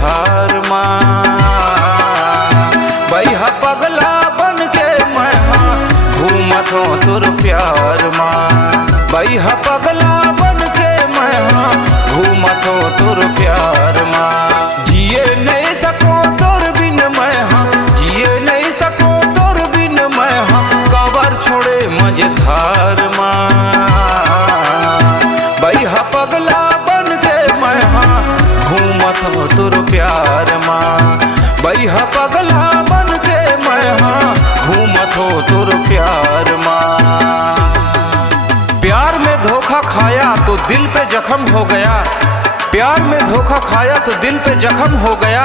धार माँ। बैहा पगला बन के मैं हाँ घूमत हो तुर प्यार माँ। बैहा पगला बन के मैं हाँ घूमत हो तुर प्यार माँ। जिए नहीं सको तोर बिन मैं हाँ, जिए नहीं सको तोर बिन मैं हाँ, कबर छोड़े मझधार माँ। बैहा पगला बन के मैं हाँ घूमत हो तुर प्यार माँ। बैहा पगला बन के मैं हाँ घूमत हो तुर प्यार माँ। प्यार में धोखा खाया तो दिल पे जख्म हो गया, प्यार में धोखा खाया तो दिल पे जख्म हो गया।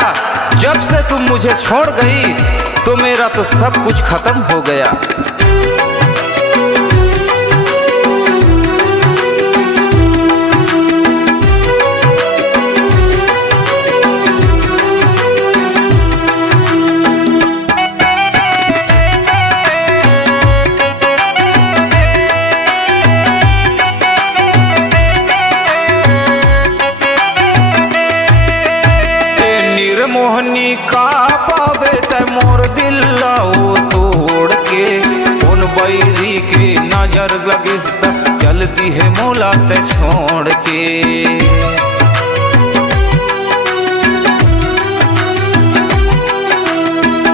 जब से तुम मुझे छोड़ गई तो मेरा तो सब कुछ खत्म हो गया। मोहनी का पावे ते मोर दिल लाओ तोड़ के, उन बैरी के नजर लगिस चलती है मोला ते छोड़ के।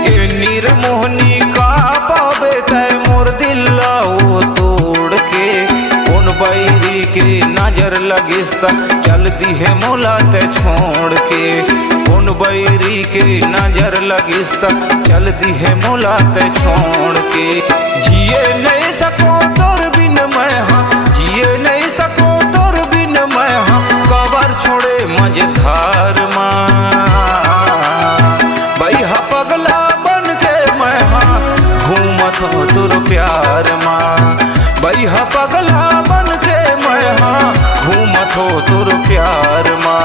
ए नीर मोहनी का पावे ते मोर दिल लाओ तोड़ के, उन बैरी के नजर लगिस चलती है मोला ते छोड़ के। उन बैरी के नजर लगिस चलती है मोला ते छोड़ के। जिए नहीं सको तोर बिन मैं हाँ, जिए नहीं सको तोर बिन मैं हाँ, कबर छोड़े मझधार माँ। बैहा पगला बन के मैं हाँ घूमत हो तुर प्यार माँ। बैहा पगला बन के मैं हाँ घूमत हो तुर प्यार माँ।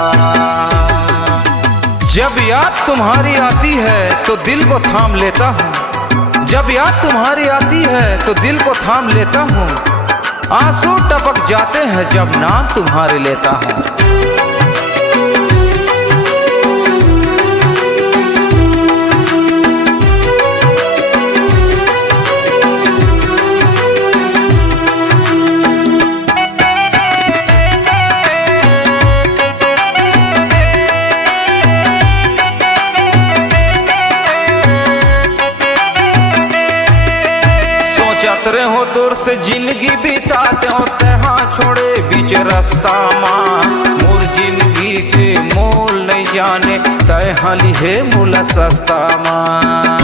जब याद तुम्हारी आती है तो दिल को थाम लेता हूँ, जब याद तुम्हारी आती है तो दिल को थाम लेता हूँ। आंसू टपक जाते हैं जब नाम तुम्हारे लेता हूँ। सोचत हो दूर से जिंदगी बिताते हो तहाँ छोड़े बीच रास्ता माँ। मोर जिंदगी के मोल नहीं जाने तहाँ लिहे मोला सस्ता माँ।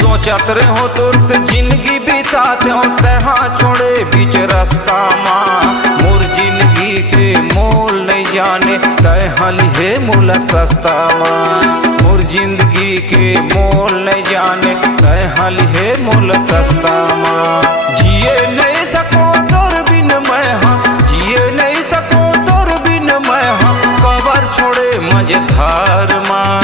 सोचत हो दूर से जिंदगी बिताते हो तहाँ छोड़े बीच रास्ता माँ। मोर जिंदगी के मोल नहीं जाने तहाँ लिहे मोला सस्ता माँ। मोर जिंदगी के मोल नहीं जाने तहाँ लिहे मोल सस्ता माँ। जिए नहीं सको तोर बिन मैं हाँ, जिए नहीं सको तोर बिन मैं हाँ, कबर छोड़े मझधार माँ।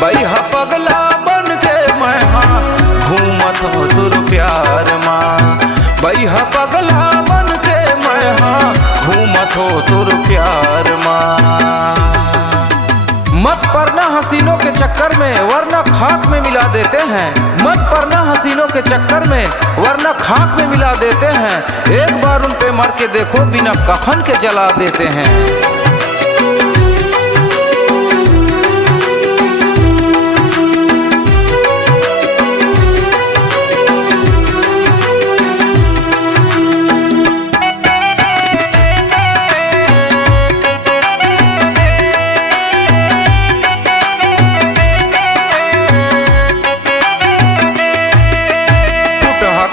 बैहा पगला बन के मैं हाँ घूमत हो तुर प्यार माँ। बैहा पगला बन के मैं हाँ घूमत हो तुर प्यार माँ। मत पड़ना हसीनों के चक्कर में वरना खाक में मिला देते हैं, मत पड़ना हसीनों के चक्कर में वरना खाक में मिला देते हैं। एक बार उन पे मर के देखो बिना कफन के जला देते हैं।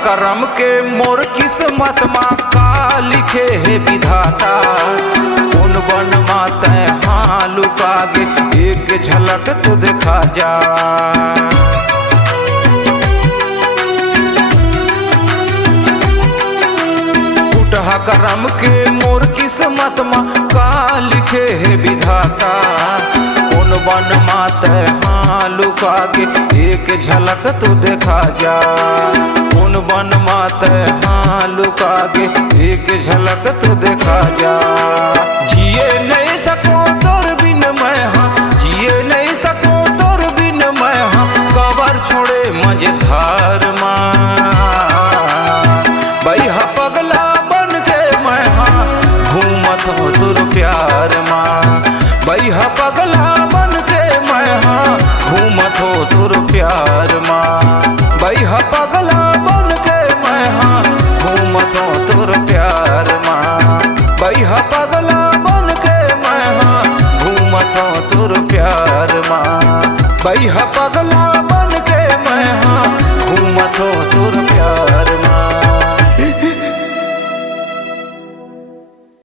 करम के मोर किस्मत माँ का लिखे है विधाता। उन बन माते हाँ लुकागे एक झलक तो दिखा जा। उठा करम के मोर किस्मत माँ का लिखे है विधाता। उन बन माते हाँ हाँ लुका के एक झलक तू देखा जा। कौन बन माते हाँ लुका के एक झलक तू देखा जा। जिए नहीं सकूं तोर बिन मैं हाँ, जिए नहीं सकूं तोर बिन मैं हाँ, कबर छोड़े मझधार माँ। बैहा पगला बन के मैं हाँ घूमत हो तुर प्यार माँ। बैहा पगला बन के मैं हाँ घूमत हो तुर प्यार माँ। बैहा पगला बन के मैं हाँ घूमत हो तुर प्यार माँ। बैहा पगला बन के मैं हाँ घूमत हो तुर प्यार माँ। बैहा पगला